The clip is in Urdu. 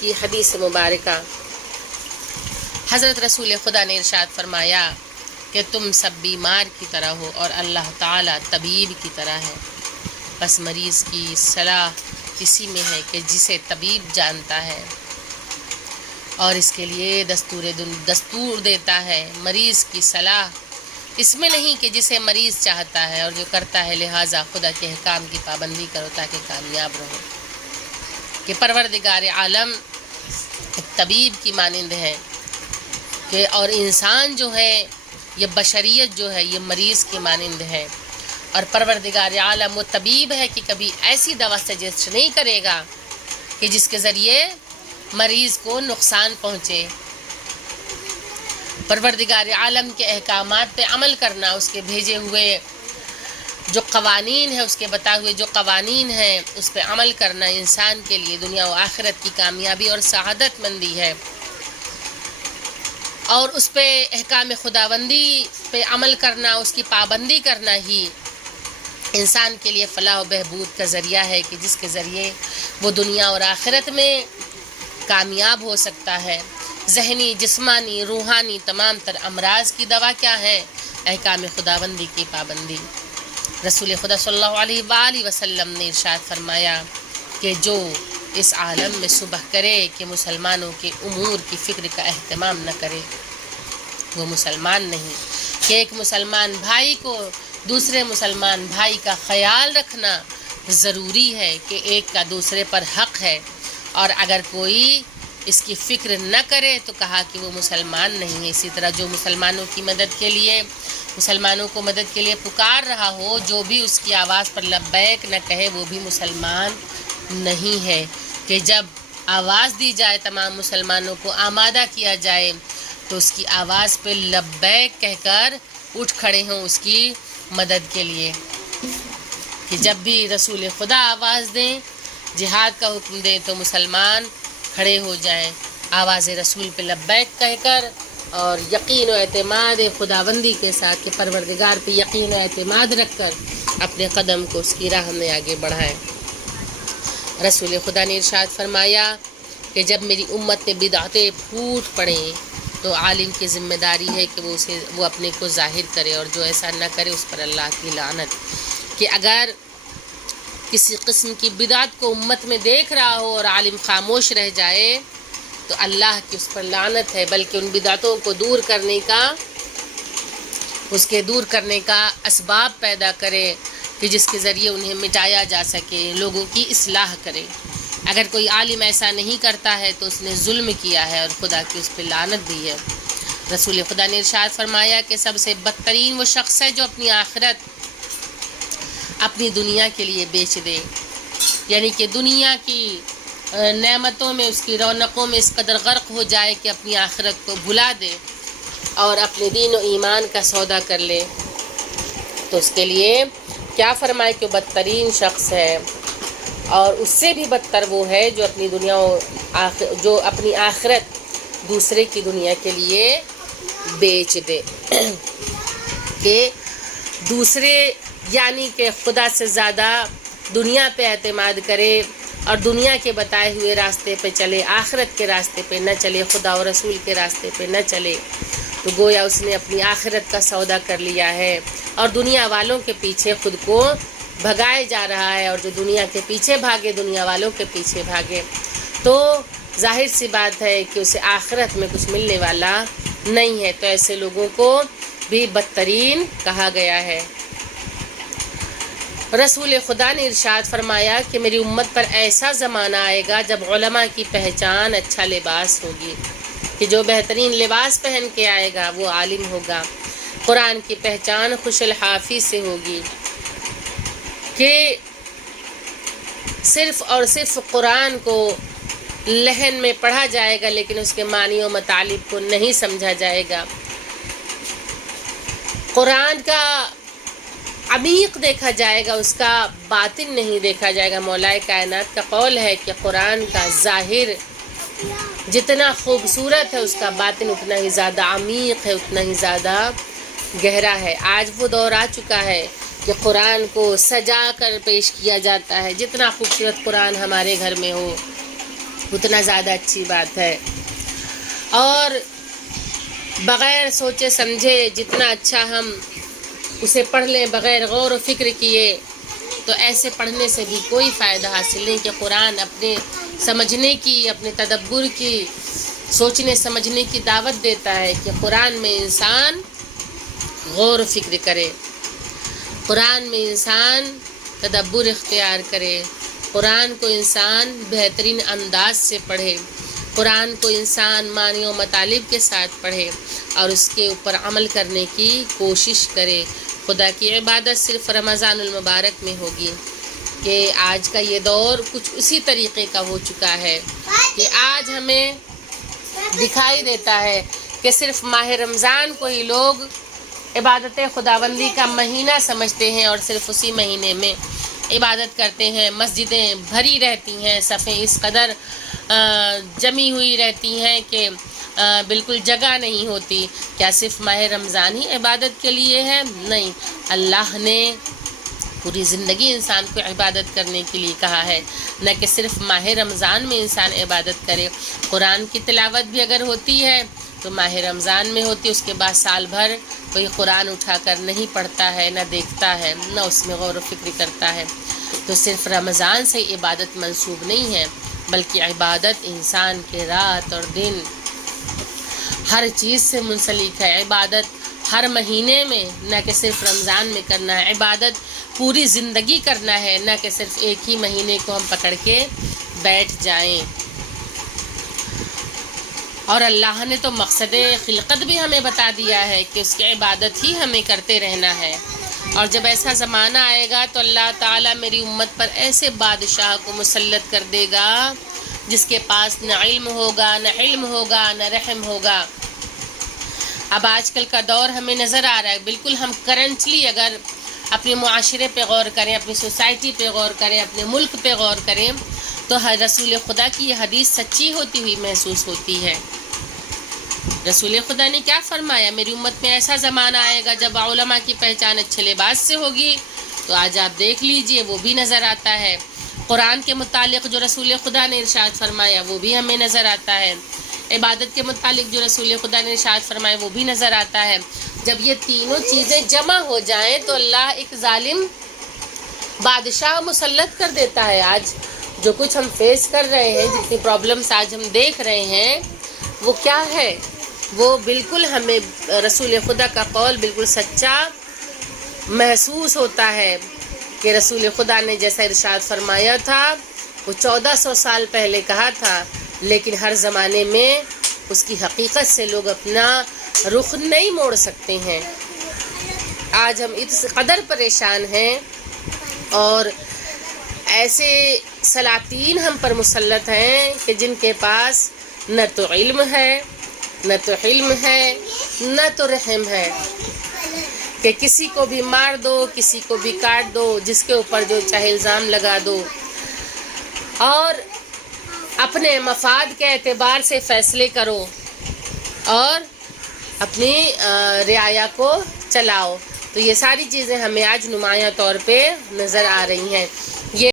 کی حدیث مبارکہ، حضرت رسول خدا نے ارشاد فرمایا کہ تم سب بیمار کی طرح ہو اور اللہ تعالیٰ طبیب کی طرح ہے، بس مریض کی صلاح اسی میں ہے کہ جسے طبیب جانتا ہے اور اس کے لیے دستور دیتا ہے۔ مریض کی صلاح اس میں نہیں کہ جسے مریض چاہتا ہے اور جو کرتا ہے، لہٰذا خدا کے احکام کی پابندی کرو تاکہ کامیاب رہو۔ کہ پروردگار عالم ایک طبیب کی مانند ہے کہ اور انسان جو ہے، یہ بشریت جو ہے، یہ مریض کی مانند ہے، اور پروردگار عالم وہ طبیب ہے کہ کبھی ایسی دوا سجیسٹ نہیں کرے گا کہ جس کے ذریعے مریض کو نقصان پہنچے۔ پروردگار عالم کے احکامات پہ عمل کرنا، اس کے بھیجے ہوئے جو قوانین ہے، اس کے بتائے ہوئے جو قوانین ہیں، اس پہ عمل کرنا انسان کے لیے دنیا و آخرت کی کامیابی اور سعادت مندی ہے، اور اس پہ احکام خداوندی پہ عمل کرنا، اس کی پابندی کرنا ہی انسان کے لیے فلاح و بہبود کا ذریعہ ہے کہ جس کے ذریعے وہ دنیا اور آخرت میں کامیاب ہو سکتا ہے۔ ذہنی، جسمانی، روحانی تمام تر امراض کی دوا کیا ہے؟ احکام خداوندی کی پابندی۔ رسول خدا صلی اللہ علیہ وآلہ وسلم نے ارشاد فرمایا کہ جو اس عالم میں صبح کرے کہ مسلمانوں کے امور کی فکر کا اہتمام نہ کرے، وہ مسلمان نہیں۔ کہ ایک مسلمان بھائی کو دوسرے مسلمان بھائی کا خیال رکھنا ضروری ہے کہ ایک کا دوسرے پر حق ہے، اور اگر کوئی اس کی فکر نہ کرے تو کہا کہ وہ مسلمان نہیں ہے۔ اسی طرح جو مسلمانوں کی مدد کے لیے، مسلمانوں کو مدد کے لیے پکار رہا ہو، جو بھی اس کی آواز پر لبیک نہ کہے وہ بھی مسلمان نہیں ہے۔ کہ جب آواز دی جائے، تمام مسلمانوں کو آمادہ کیا جائے، تو اس کی آواز پہ لبیک کہہ کر اٹھ کھڑے ہوں اس کی مدد کے لیے۔ کہ جب بھی رسول خدا آواز دیں، جہاد کا حکم دیں، تو مسلمان کھڑے ہو جائیں آواز رسول پہ لبیک کہہ کر، اور یقین و اعتماد خداوندی کے ساتھ کہ پروردگار پہ یقین و اعتماد رکھ کر اپنے قدم کو اس کی راہ میں آگے بڑھائیں۔ رسول خدا نے ارشاد فرمایا کہ جب میری امت میں بدعتیں پھوٹ پڑیں تو عالم کی ذمہ داری ہے کہ وہ اپنے کو ظاہر کرے، اور جو ایسا نہ کرے اس پر اللہ کی لعنت۔ کہ اگر کسی قسم کی بدعت کو امت میں دیکھ رہا ہو اور عالم خاموش رہ جائے تو اللہ کی اس پر لعنت ہے، بلکہ ان بدعتوں کو دور کرنے کا، اس کے دور کرنے کا اسباب پیدا کرے کہ جس کے ذریعے انہیں مٹایا جا سکے، لوگوں کی اصلاح کرے۔ اگر کوئی عالم ایسا نہیں کرتا ہے تو اس نے ظلم کیا ہے اور خدا کی اس پہ لعنت دی ہے۔ رسول خدا نے ارشاد فرمایا کہ سب سے بدترین وہ شخص ہے جو اپنی آخرت اپنی دنیا کے لیے بیچ دے، یعنی کہ دنیا کی نعمتوں میں، اس کی رونقوں میں اس قدر غرق ہو جائے کہ اپنی آخرت کو بھلا دے اور اپنے دین و ایمان کا سودا کر لے، تو اس کے لیے کیا فرمائے کہ وہ بدترین شخص ہے۔ اور اس سے بھی بدتر وہ ہے جو اپنی دنیا جو اپنی آخرت دوسرے کی دنیا کے لیے بیچ دے۔ کہ دوسرے یعنی کہ خدا سے زیادہ دنیا پہ اعتماد کرے اور دنیا کے بتائے ہوئے راستے پہ چلے، آخرت کے راستے پہ نہ چلے، خدا و رسول کے راستے پہ نہ چلے، تو گویا اس نے اپنی آخرت کا سودا کر لیا ہے اور دنیا والوں کے پیچھے خود کو بھگائے جا رہا ہے، اور جو دنیا کے پیچھے بھاگے، دنیا والوں کے پیچھے بھاگے، تو ظاہر سی بات ہے کہ اسے آخرت میں کچھ ملنے والا نہیں ہے۔ تو ایسے لوگوں کو بھی بدترین کہا گیا ہے۔ رسول خدا نے ارشاد فرمایا کہ میری امت پر ایسا زمانہ آئے گا جب علماء کی پہچان اچھا لباس ہوگی، کہ جو بہترین لباس پہن کے آئے گا وہ عالم ہوگا۔ قرآن کی پہچان خوش الحافظ سے ہوگی، کہ صرف اور صرف قرآن کو لہن میں پڑھا جائے گا لیکن اس کے معنی و مطالب کو نہیں سمجھا جائے گا۔ قرآن کا عمیق دیکھا جائے گا، اس کا باطن نہیں دیکھا جائے گا۔ مولا کائنات کا قول ہے کہ قرآن کا ظاہر جتنا خوبصورت ہے اس کا باطن اتنا ہی زیادہ عمیق ہے، اتنا ہی زیادہ گہرا ہے۔ آج وہ دور آ چکا ہے کہ قرآن کو سجا کر پیش کیا جاتا ہے۔ جتنا خوبصورت قرآن ہمارے گھر میں ہو، اتنا زیادہ اچھی بات ہے. اور بغیر سوچے سمجھے جتنا اچھا ہم اسے پڑھ لیں بغیر غور و فکر کیے تو ایسے پڑھنے سے بھی کوئی فائدہ حاصل نہیں. کہ قرآن اپنے سمجھنے کی، اپنے تدبر کی، سوچنے سمجھنے کی دعوت دیتا ہے کہ قرآن میں انسان غور و فکر کرے، قرآن میں انسان تدبر اختیار کرے، قرآن کو انسان بہترین انداز سے پڑھے، قرآن کو انسان معنی و مطالب کے ساتھ پڑھے اور اس کے اوپر عمل کرنے کی کوشش کرے. خدا کی عبادت صرف رمضان المبارک میں ہوگی. کہ آج کا یہ دور کچھ اسی طریقے کا ہو چکا ہے کہ آج ہمیں دکھائی دیتا ہے کہ صرف ماہ رمضان کو ہی لوگ عبادت خداوندی کا مہینہ سمجھتے ہیں اور صرف اسی مہینے میں عبادت کرتے ہیں. مسجدیں بھری رہتی ہیں، صفیں اس قدر جمی ہوئی رہتی ہیں کہ بالکل جگہ نہیں ہوتی. کیا صرف ماہ رمضان ہی عبادت کے لیے ہے؟ نہیں، اللہ نے پوری زندگی انسان کو عبادت کرنے کے لیے کہا ہے، نہ کہ صرف ماہ رمضان میں انسان عبادت کرے. قرآن کی تلاوت بھی اگر ہوتی ہے تو ماہ رمضان میں ہوتی ہے، اس کے بعد سال بھر کوئی قرآن اٹھا کر نہیں پڑھتا ہے، نہ دیکھتا ہے، نہ اس میں غور و فکر کرتا ہے. تو صرف رمضان سے عبادت منسوب نہیں ہے، بلکہ عبادت انسان کے رات اور دن ہر چیز سے منسلک ہے. عبادت ہر مہینے میں، نہ کہ صرف رمضان میں کرنا ہے. عبادت پوری زندگی کرنا ہے، نہ کہ صرف ایک ہی مہینے کو ہم پکڑ کے بیٹھ جائیں. اور اللہ نے تو مقصد خلقت بھی ہمیں بتا دیا ہے کہ اس کی عبادت ہی ہمیں کرتے رہنا ہے. اور جب ایسا زمانہ آئے گا تو اللہ تعالیٰ میری امت پر ایسے بادشاہ کو مسلط کر دے گا جس کے پاس نہ علم ہوگا، نہ علم ہوگا، نہ رحم ہوگا. اب آج کل کا دور ہمیں نظر آ رہا ہے. بالکل ہم کرنٹلی اگر اپنے معاشرے پہ غور کریں، اپنی سوسائٹی پہ غور کریں، اپنے ملک پہ غور کریں تو رسول خدا کی یہ حدیث سچی ہوتی ہوئی محسوس ہوتی ہے. رسول خدا نے کیا فرمایا؟ میری امت میں ایسا زمانہ آئے گا جب علماء کی پہچان اچھے لباس سے ہوگی. تو آج آپ دیکھ لیجئے وہ بھی نظر آتا ہے. قرآن کے متعلق جو رسول خدا نے ارشاد فرمایا وہ بھی ہمیں نظر آتا ہے. عبادت کے متعلق جو رسول خدا نے ارشاد فرمایا وہ بھی نظر آتا ہے. جب یہ تینوں چیزیں جمع ہو جائیں تو اللہ ایک ظالم بادشاہ مسلط کر دیتا ہے. آج جو کچھ ہم فیس کر رہے ہیں، جتنی پرابلمس آج ہم دیکھ رہے ہیں، وہ کیا ہے؟ وہ بالکل ہمیں رسول خدا کا قول بالکل سچا محسوس ہوتا ہے کہ رسول خدا نے جیسا ارشاد فرمایا تھا وہ 1400 سال پہلے کہا تھا، لیکن ہر زمانے میں اس کی حقیقت سے لوگ اپنا رخ نہیں موڑ سکتے ہیں. آج ہم اس قدر پریشان ہیں اور ایسے سلاطین ہم پر مسلط ہیں کہ جن کے پاس نہ تو علم ہے، نہ تو علم ہے، نہ تو رحم ہے. کہ کسی کو بھی مار دو، کسی کو بھی کاٹ دو، جس کے اوپر جو چاہے الزام لگا دو اور اپنے مفاد کے اعتبار سے فیصلے کرو اور اپنی رعایا کو چلاؤ. تو یہ ساری چیزیں ہمیں آج نمایاں طور پہ نظر آ رہی ہیں. یہ